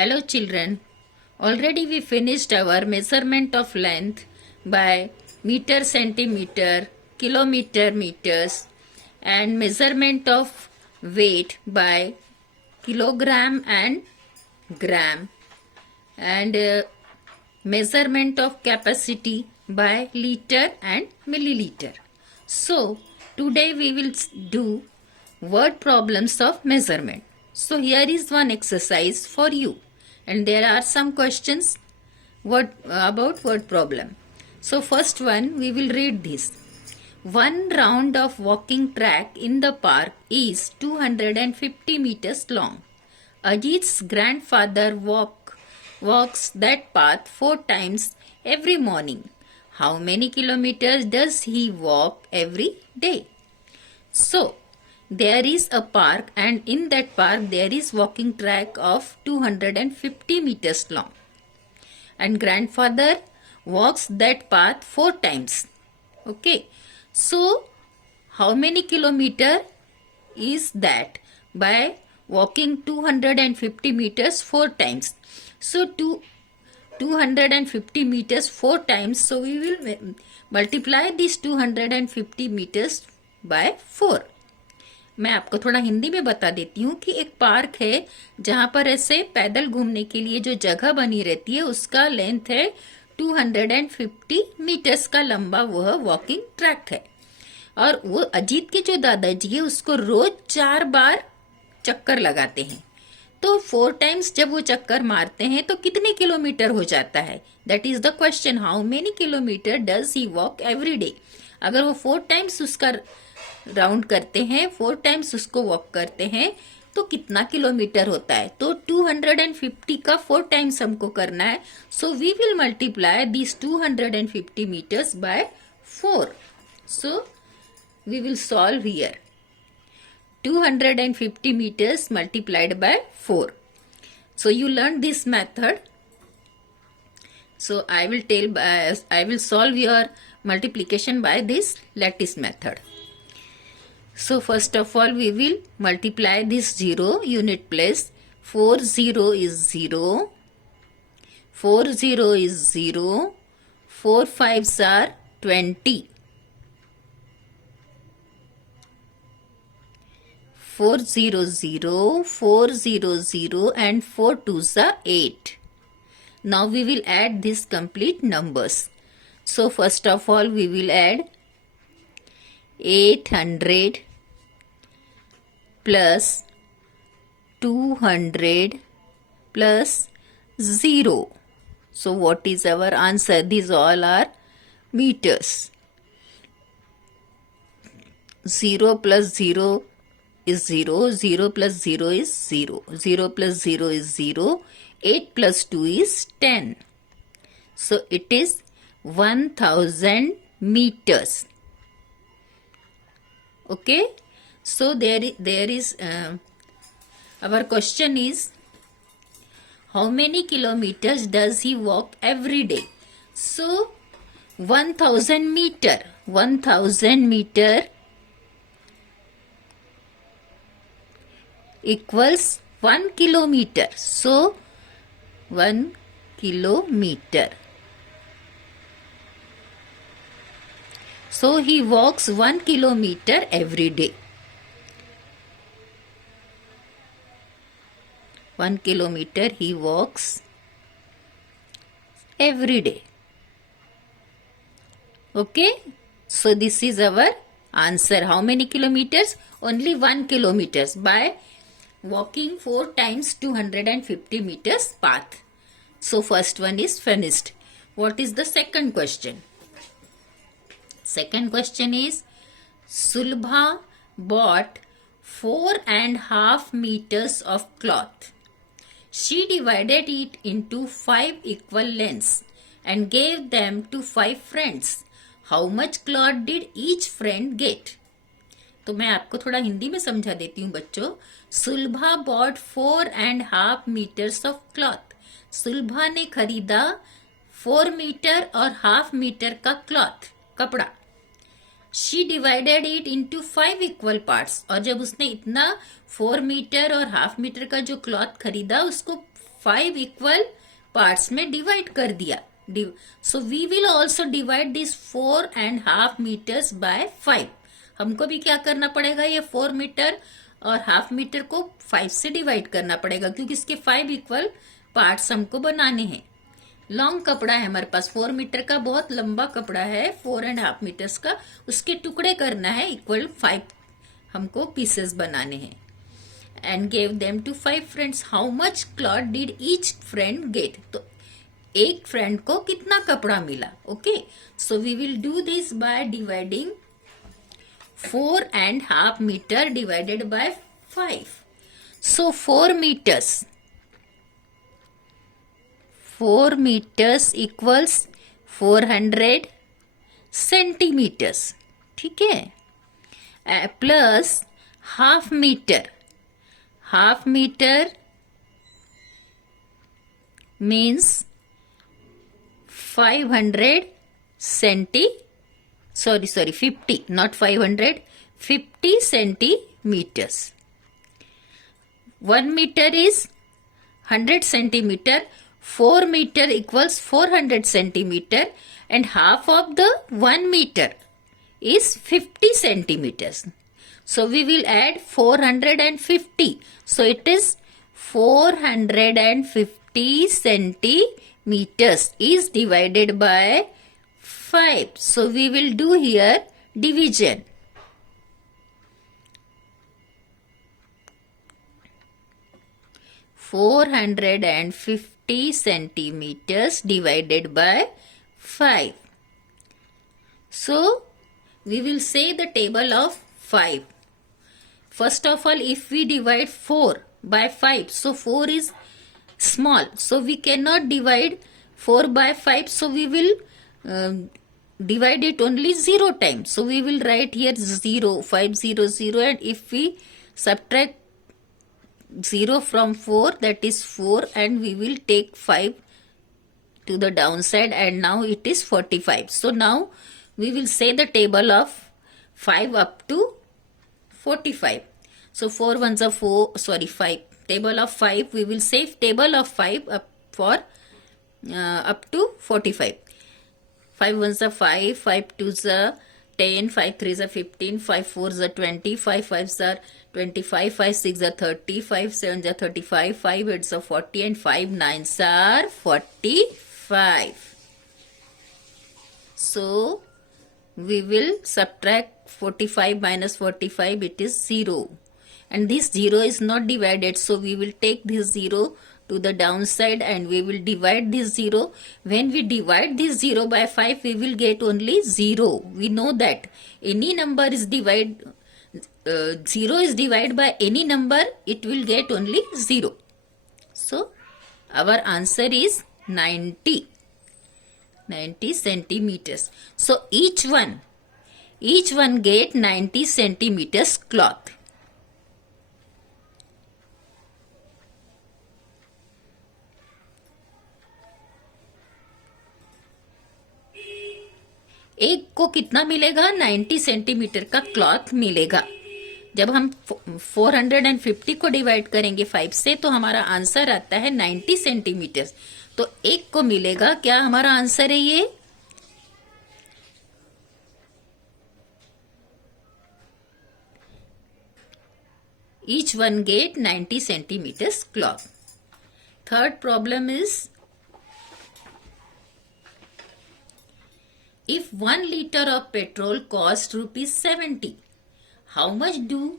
Hello children, already we finished our measurement of length by meter, centimeter, kilometer, meters, and measurement of weight by kilogram and gram, and measurement of capacity by liter and milliliter. So today we will do word problems of measurement. So here is one exercise for you, and there are some questions about word problem. So first one, we will read this. One round of walking track in the park is 250 meters long. Ajit's grandfather walks that path 4 times every morning. How many kilometers does he walk every day? So, there is a park, and in that park there is walking track of 250 meters long. And grandfather walks that path 4 times. Okay. So, how many kilometer is that by walking 250 meters 4 times? So, 250 meters 4 times. So, we will multiply this 250 meters by 4. मैं आपको थोड़ा हिंदी में बता देती हूँ कि एक park है जहाँ पर ऐसे पैदल घूमने के लिए जो जगह बनी रहती है उसका लेंथ है 250 मीटर्स का लंबा वह वॉकिंग ट्रैक है, और वो अजीत के जो दादाजी है उसको रोज 4 बार चक्कर लगाते हैं. तो 4 टाइम्स जब वो चक्कर मारते हैं तो कितने किलोमीटर हो जाता है? That is the question. How many kilometre does he walk every day? अगर वो 4 टाइम्स उसका राउंड करते हैं, 4 टाइम्स उसको वॉक करते हैं, तो कितना किलोमीटर होता है? तो 250 का 4 टाइम्स हमको करना है. So we will multiply this 250 meters by 4. So we will solve here. 250 meters multiplied by 4. So you learned this method. So I will solve your multiplication by this lattice method. So first of all we will multiply this 0 unit place. 4 0 is 0. 4 0 is 0. 4 5s are 20. 4 0 0, 4 0 0 and 4 2s are 8. Now we will add these complete numbers. So first of all we will add 800 plus 200 plus 0. So what is our answer? These all are meters. 0 plus 0 is 0, 0 plus 0 is 0, 0 plus 0 is 0, 8 plus 2 is 10. So it is 1000 meters. Okay. So there is our question is, how many kilometers does he walk every day? So 1000 meter equals 1 kilometer. So 1 kilometer. So he walks 1 kilometer every day. 1 kilometer he walks every day. Okay. So this is our answer. How many kilometers? Only 1 kilometers by walking 4 times 250 meters path. So first one is finished. What is the second question? Second question is, Sulbha bought 4.5 meters of cloth. She divided it into 5 equal lengths and gave them to 5 friends. How much cloth did each friend get? तो मैं आपको थोड़ा हिंदी में समझा देती हूँ बच्चों. सुलभा bot 4.5 meters of cloth. सुलभा ने खरीदा 4 मीटर और हाफ मीटर का क्लॉथ, कपड़ा. She divided it into 5 equal parts. और जब उसने इतना 4 मीटर और हाफ मीटर का जो क्लॉथ खरीदा उसको 5 इक्वल पार्ट्स में डिवाइड कर दिया. So we will also divide this 4.5 metres by 5. हमको भी क्या करना पड़ेगा, ये 4 मीटर और हाफ मीटर को 5 से डिवाइड करना पड़ेगा, क्योंकि इसके 5 इक्वल पार्ट्स हमको बनाने हैं. लॉन्ग कपड़ा है हमारे पास, 4 मीटर का बहुत लंबा कपड़ा है, 4.5 मीटर्स का. उसके टुकड़े करना है, इक्वल 5 हमको पीसेस बनाने हैं. And gave them to 5 friends. How much cloth did each friend get. तो एक फ्रेंड को कितना कपड़ा मिला. Okay, so we will do this by dividing 4.5 metre divided by 5. So 4 meters equals 400 centimetres. ठीक है, plus half metre means 500 50, not 500, 50 centimeters. 1 meter is 100 centimeter. 4 meter equals 400 centimeter, and half of the 1 meter is 50 centimeters. So we will add 450. So it is 450 centimeters is divided by 5. So we will do here division. 450 centimeters divided by 5. So we will say the table of 5. First of all, if we divide 4 by 5, so 4 is small, so we cannot divide 4 by 5, so we will divide it only 0 times. So we will write here 0, 5, 0, 0, and if we subtract 0 from 4, that is 4, and we will take 5 to the downside, and now it is 45. So now we will say the table of 5 up to 45. So 4 ones are 4, 5. Table of 5, we will say table of 5 up to 45. 5 ones are 5, 5 twos are 10, 5 threes are 15, 5 fours are 20, 5 fives are 25, 5 6 are 30, 5 sevens are 35, 5 eights are 40, and 5 nines are 45. So we will subtract 45 minus 45, it is 0. And this 0 is not divided, so we will take this 0 to the downside and we will divide this 0. When we divide this 0 by 5, we will get only 0. We know that any number is 0 is divided by any number, it will get only 0. So our answer is 90 centimeters. So each one get 90 centimeters cloth. एक को कितना मिलेगा, 90 centimetre का cloth मिलेगा. जब हम 450 को divide करेंगे 5 से, तो हमारा आंसर आता है 90 सेंटीमीटर. तो एक को मिलेगा, क्या हमारा आंसर है ये? Each one get 90 centimeters cloth. Third problem is, if 1 liter of petrol costs rupees 70, how much do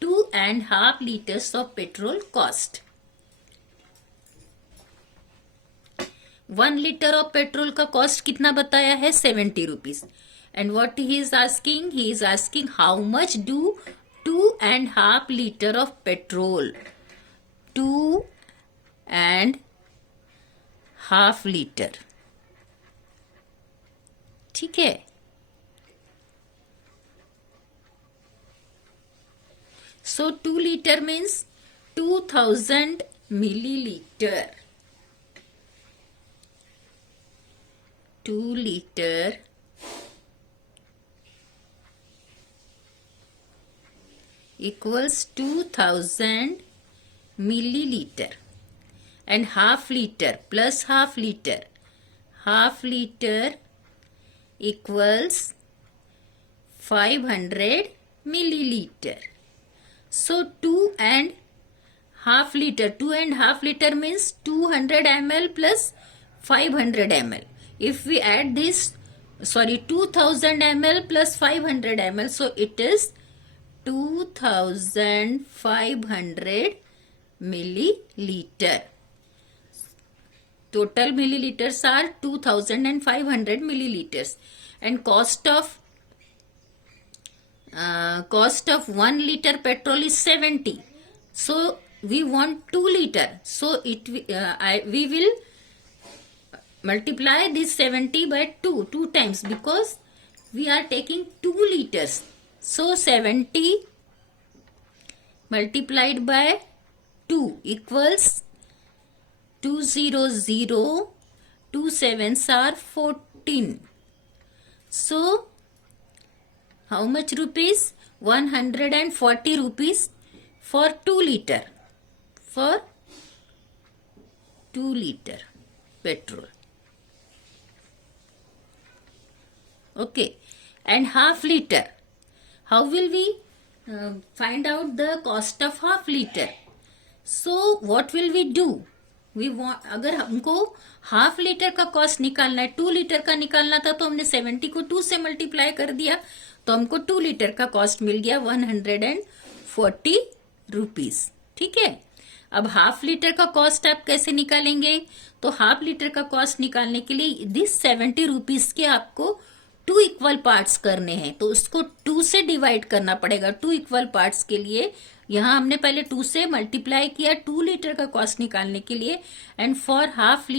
2.5 liters of petrol cost? 1 liter of petrol का cost कितना बताया है? 70 rupees. And what he is asking? He is asking how much do 2.5 liter of petrol, 2.5 liter. ठीक है. So 2 liter means 2000 milliliter. 2 liter equals 2000 milliliter. and half liter plus half liter. Half liter equals 500 milliliter. So 2 and half liter. 2 and half liter means 200 ml plus 500 ml. If we add this, 2000 ml plus 500 ml, so it is 2500 milliliter. Total milliliters are 2500 milliliters, and cost of 1 liter petrol is 70. So we want 2 liter. So we will multiply this 70 by 2 times, because we are taking 2 liters. So 70 multiplied by 2 equals 200. 2 sevens are 14. So how much rupees? 140 rupees for 2 liter. For 2 liter petrol. Okay. And half liter. How will we find out the cost of half liter? So what will we do? We want, अगर हमको half litre का cost निकालना है, 2 litre का निकालना था, तो हमने 70 को 2 से मल्टीप्लाई कर दिया, तो हमको 2 लीटर का कॉस्ट मिल गया 140 रुपीज. ठीक है. अब हाफ लीटर का कॉस्ट आप कैसे निकालेंगे? तो हाफ लीटर का कॉस्ट निकालने के लिए दिस 70 रुपीज के आपको 2 इक्वल पार्ट्स करने हैं, तो उसको 2 से डिवाइड करना पड़ेगा. 2 इक्वल पार्ट्स के लिए यहां हमने पहले 2 से मल्टीप्लाई किया 2 लीटर का कॉस्ट निकालने के लिए. And for half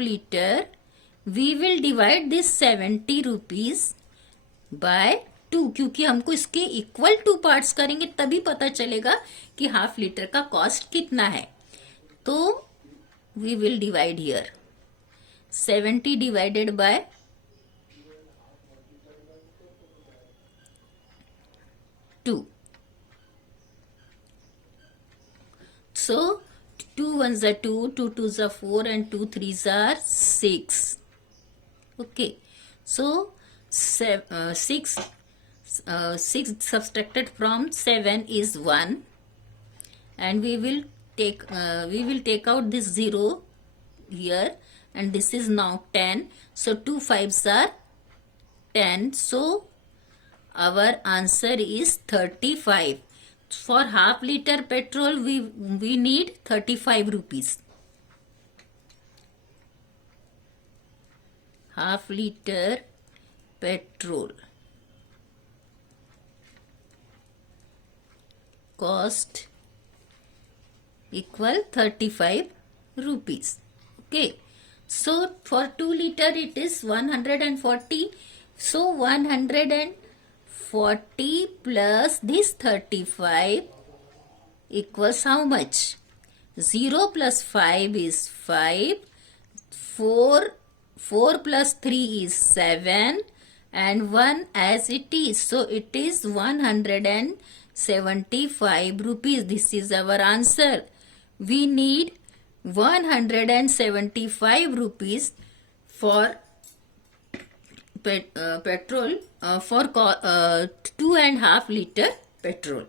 litre we will divide this 70 rupees by 2, क्योंकि हमको इसके इक्वल 2 पार्ट्स करेंगे तभी पता चलेगा कि हाफ लीटर का कॉस्ट कितना है. तो we will divide here 70 divided by 2. So 2 ones are 2, 2 twos are 4, and 2 threes are 6. Okay. So 6 subtracted from 7 is 1, and we will take out this 0 here, and this is now 10. So 2 5s are 10. So our answer is 35. For half liter petrol we need 35 rupees. Half liter petrol cost equal 35 rupees. Okay. So for 2 liter it is 140. So 140 plus this 35 equals how much? 0 plus 5 is 5. 4 plus 3 is 7. And 1 as it is. So it is 175 rupees. This is our answer. We need 175 rupees for petrol for 2.5 liter petrol.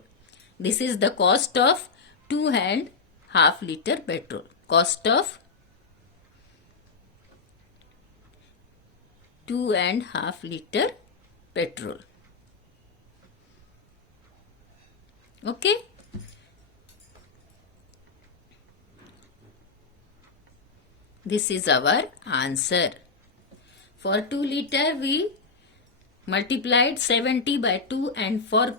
This is the cost of 2.5 liter petrol. Cost of 2.5 liter petrol. Okay. This is our answer. For 2 liter we multiplied 70 by 2, and for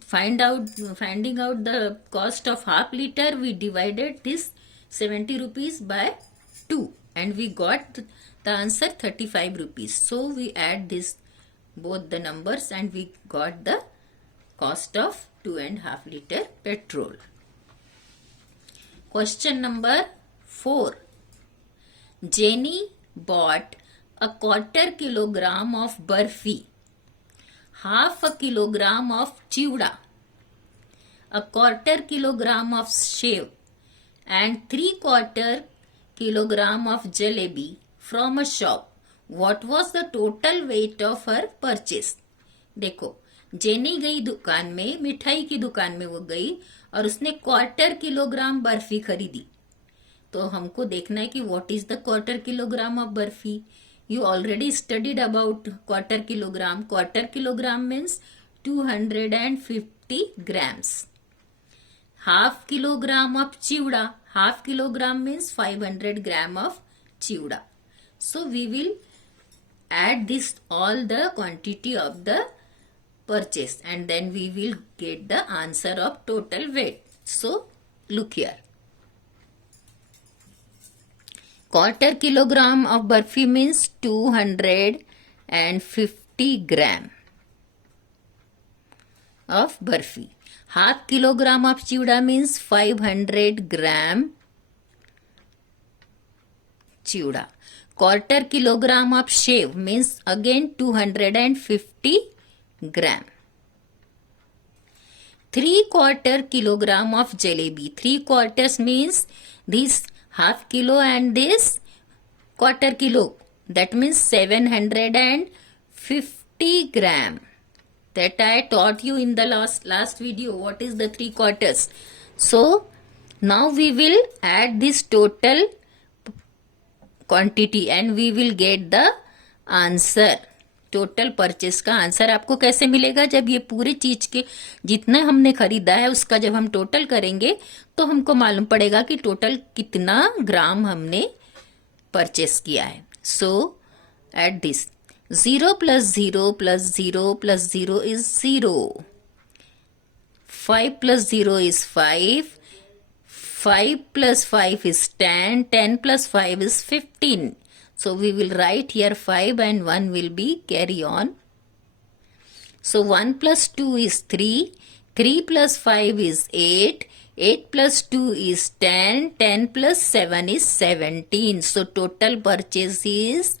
finding out the cost of half liter we divided this 70 rupees by 2, and we got the answer 35 rupees. So we add this both the numbers and we got the cost of 2.5 liter petrol. Question number 4. Jenny bought a quarter kilogram of barfi, half a kilogram of chiuda, a quarter kilogram of sev and 3/4 kilogram of jalebi from a shop. What was the total weight of her purchase? देखो, jenny गई दुकान में, मिठाई की दुकान में वो गई और उसने 1/4 किलोग्राम बर्फी खरीदी. तो हमको देखना है कि what is the 1/4 kilogram of barfi. You already studied about 1/4 kilogram. 1/4 kilogram means 250 grams. Half kilogram of chivda. Half kilogram means 500 gram of chivda. So we will add this all the quantity of the purchase and then we will get the answer of total weight. So look here. 1/4 kilogram of barfi means 250 gram of barfi. Half kilogram of chiwda means 500 gram chiwda. 1/4 kilogram of sev means again 250 gram. 3/4 kilogram of jalebi. 3/4 means this half kilo and this 1/4 kilo. That means 750 gram. That I taught you in the last video. What is the 3/4? So now we will add this total quantity and we will get the answer. Total purchase का answer आपको कैसे मिलेगा? जब ये पूरी चीज के जितना हमने खरीदा है उसका जब हम टोटल करेंगे तो हमको मालूम पड़ेगा कि टोटल कितना ग्राम हमने परचेस किया है. सो at this 0 + 0 + 0 + 0 is 0. 5 + 0 is 5. 5 + 5 is 10. 10 + 5 is 15. So we will write here 5 and 1 will be carry on. So 1 + 2 is 3. 3 + 5 is 8. 8 + 2 is 10. 10 + 7 is 17. So total purchase is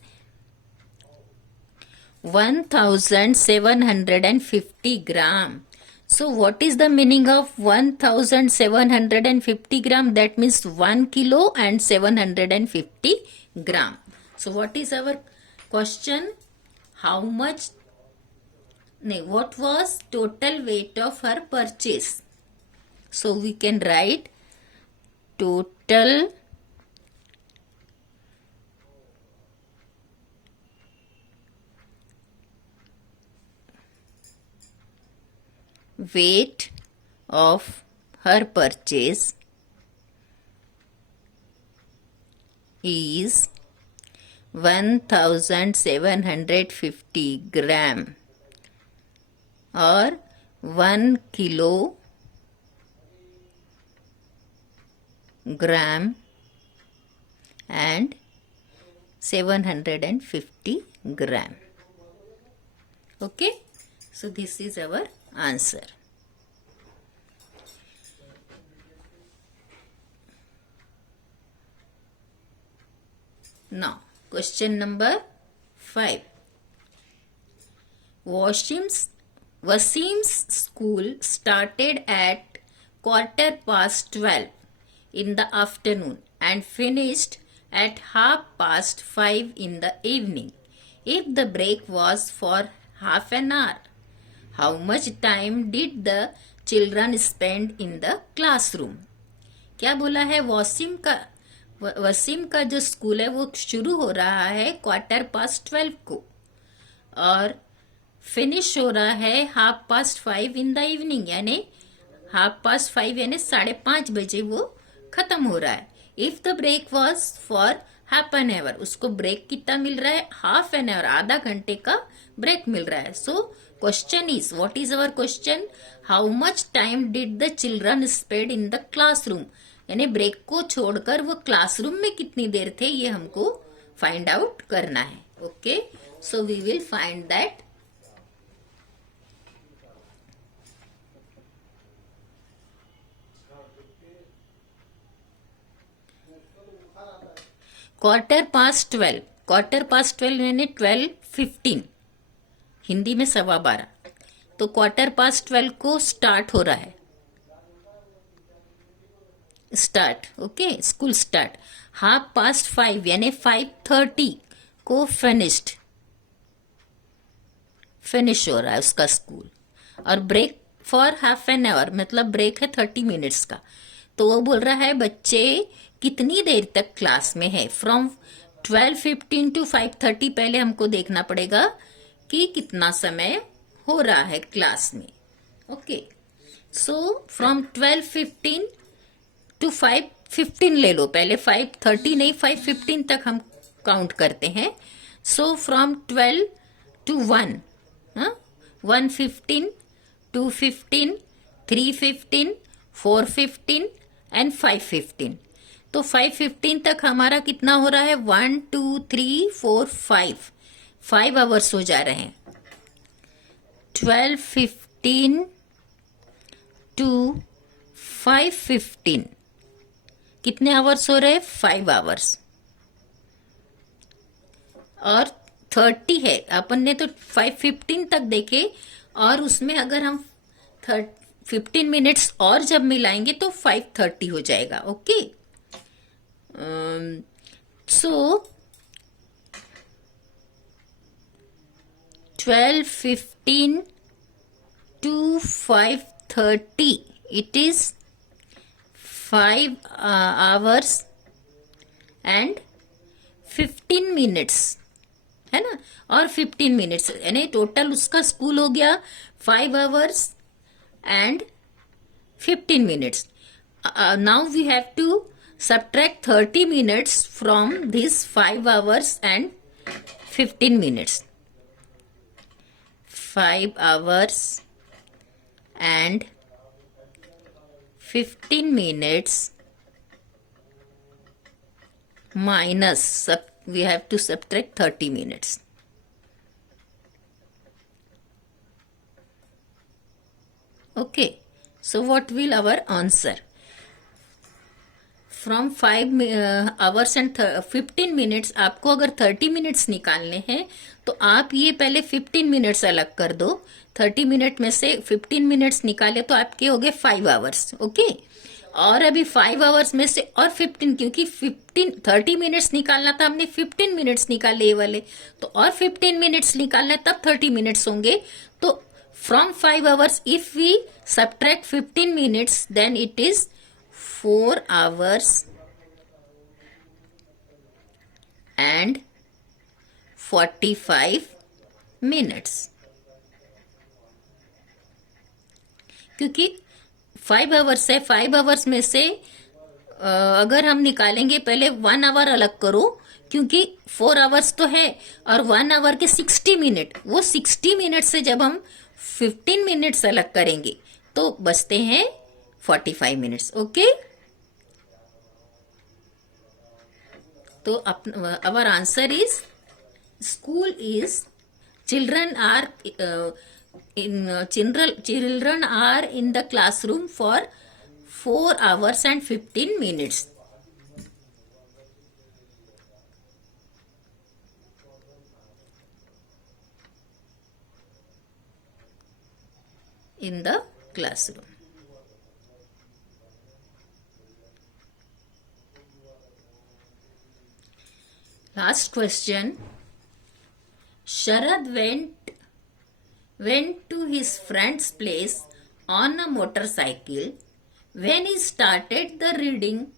1750 gram. So what is the meaning of 1750 gram? That means 1 kilo and 750 gram. So what is our question? How much? What was total weight of her purchase? So we can write total weight of her purchase is 1750 gram or 1 kilogram and 750 gram. Okay, so this is our answer. Now question number 5. Wasim's school started at 12:15 in the afternoon and finished at 5:30 in the evening. If the break was for half an hour, how much time did the children spend in the classroom? क्या बोला है? वसीम का जो school है वो शुरू हो रहा है 12:15 को और फिनिश हो रहा है 5:30 इन द इवनिंग, यानी 5:30 यानी 5:30 बजे वो खत्म हो रहा है. If the break was for half an hour, उसको ब्रेक कितना मिल रहा है? हाफ एन आवर, आधा घंटे का ब्रेक मिल रहा है. So question is, what is our question? How much time did the children spend in the classroom, यानी ब्रेक को छोड़कर वो क्लासरूम में कितनी देर थे, ये हमको फाइंड आउट करना है. Okay, so we will find that. Quarter past 12 यानी 12:15, हिंदी में 12:15. तो 12:15 को स्टार्ट हो रहा है स्टार्ट, ओके, स्कूल स्टार्ट 5:30 यानी 5:30 को फिनिश हो रहा है उसका स्कूल। और break for half an hour, मतलब ब्रेक है 30 मिनट्स का। तो वो बोल रहा है बच्चे कितनी देर तक क्लास में है। फ्रॉम 12:15 टू 5:30 पहले हमको देखना पड़ेगा कि कितना समय हो रहा है क्लास में। ओके, सो फ्रॉम 12:15 टू 5:15 ले लो, पहले 5:30 नहीं 5:15 तक हम काउंट करते हैं। So from 12 to 1, 1:15, 2:15, 3:15, 4:15 and 5:15। तो 5:15 तक हमारा कितना हो रहा है, 1 2 3 4 5 आवर्स हो जा रहे हैं। 12:15 टू 5:15 कितने आवर्स हो रहे हैं, 5 आवर्स। और 30 है, अपन ने तो 5:15 तक देखे, और उसमें अगर हम 15 मिनट्स और जब मिलाएंगे तो 5:30 हो जाएगा। Okay, so 12:15 to 5:30 it is 5 hours and 15 minutes, है ना। और 15 मिनट्स यानी टोटल उसका स्कूल हो गया 5 hours and 15 minutes. Now we have to subtract 30 minutes from this 5 hours and 15 minutes. 5 hours and 15 minutes minus, we have to subtract 30 minutes. Okay, so what will our answer? From 5 hours and 15 minutes, आपको अगर 30 minutes निकालने हैं तो आप ये पहले 15 minutes अलग कर दो। 30 मिनट में से 15 मिनट्स निकाले तो आपके हो गए 5 आवर्स। ओके, और अभी 5 आवर्स में से और 15, क्योंकि 30 मिनट्स निकालना था, हमने 15 मिनट्स निकाले ये वाले, तो और 15 मिनट्स निकालना तब 30 मिनट्स होंगे। तो from 5 hours if we subtract 15 minutes then it is 4 hours and 45 minutes, क्योंकि 5 आवर्स है। 5 आवर्स में से अगर हम निकालेंगे, पहले 1 आवर अलग करो, क्योंकि 4 आवर्स तो है, और 1 आवर के 60 मिनट, वो 60 मिनट से जब हम 15 मिनट्स अलग करेंगे तो बचते हैं 45 मिनट्स। ओके, तो our answer is school is children are in the classroom for 4 hours and 15 minutes. In the classroom. Last question. Sharad went to his friend's place on a motorcycle. When he started, the reading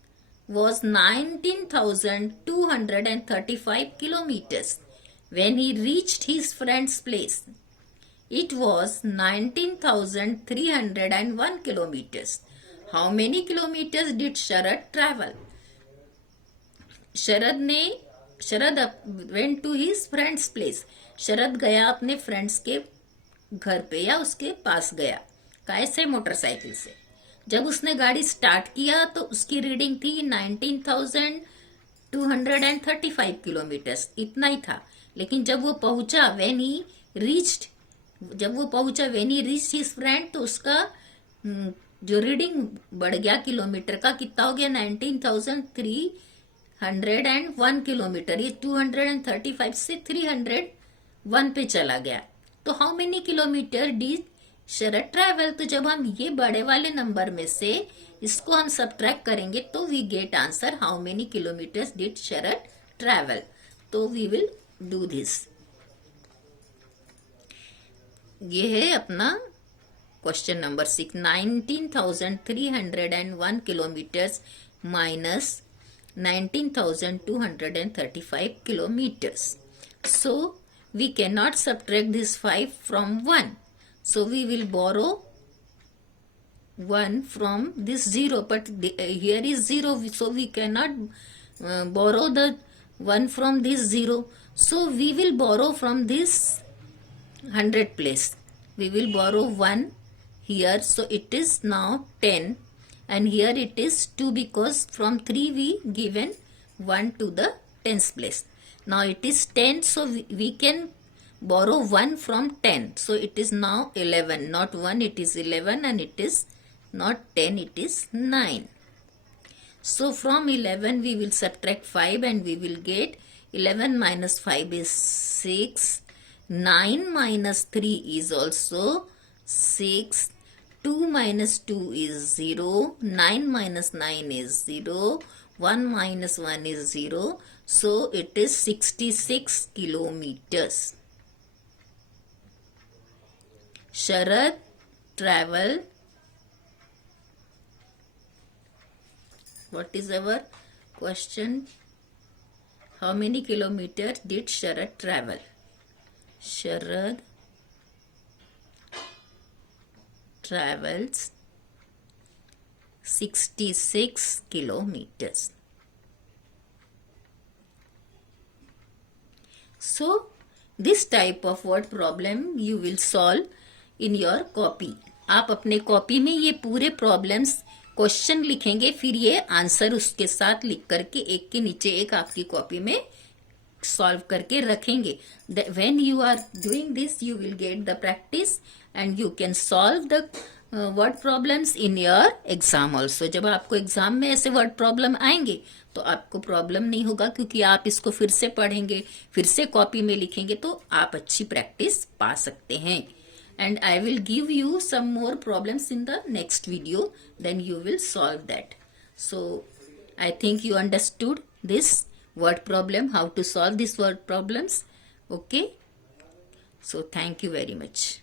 was 19,235 kilometers. When he reached his friend's place, it was 19,301 kilometers. How many kilometers did Sharad travel? Sharad went to his friends place. Sharad गया अपने friends के घर पे या उसके पास गया, कैसे, motorcycle से। जब उसने गाड़ी स्टार्ट किया तो उसकी रीडिंग थी 19,235 किलोमीटर्स, इतना ही था। लेकिन जब वो पहुंचा when he reached his friend, तो उसका जो रीडिंग बढ़ गया किलोमीटर का, कितना हो गया, 19,301 किलोमीटर। ये 235 से 301 पे चला गया। तो how many kilometre did Sharad travel. तो जब हम ये बड़े वाले नंबर में से इसको हम सब्ट्रैक्ट करेंगे तो we get answer how many kilometres did Sharad travel. तो वी विल डू दिस। ये है अपना question number 6। 19,301 kilometres minus 19,235 kilometers. So we cannot subtract this 5 from 1. So we will borrow 1 from this 0. But here is 0. So we cannot borrow the 1 from this 0. So we will borrow from this 100 place. We will borrow 1 here. So it is now 10. And here it is 2 because from 3 we given 1 to the tens place. Now it is 10, so we can borrow 1 from 10. So it is now 11, not 1, it is 11, and it is not 10, it is 9. So from 11 we will subtract 5 and we will get 11 minus 5 is 6. 9 minus 3 is also 6. 2 minus 2 is 0. 9 minus 9 is 0. 1 minus 1 is 0. So it is 66 kilometers. Sharad travel. What is our question? How many kilometers did Sharad travel? Sharad travels 66 kilometers. So this type of word problem you will solve in your copy. आप अपने copy में ये पूरे problems question लिखेंगे, फिर ये answer उसके साथ लिख करके एक के नीचे एक आपकी कॉपी में सॉल्व करके रखेंगे. When you are doing this, you will get the practice and you can solve the word problems in your exam also. जब आपको एग्जाम में ऐसे वर्ड प्रॉब्लम आएंगे तो आपको प्रॉब्लम नहीं होगा, क्योंकि आप इसको फिर से पढ़ेंगे, फिर से कॉपी में लिखेंगे, तो आप अच्छी प्रैक्टिस पा सकते हैं. And I will give you some more problems in the next video, then you will solve that. So I think you understood this word problem, how to solve these word problems. Okay, so thank you very much.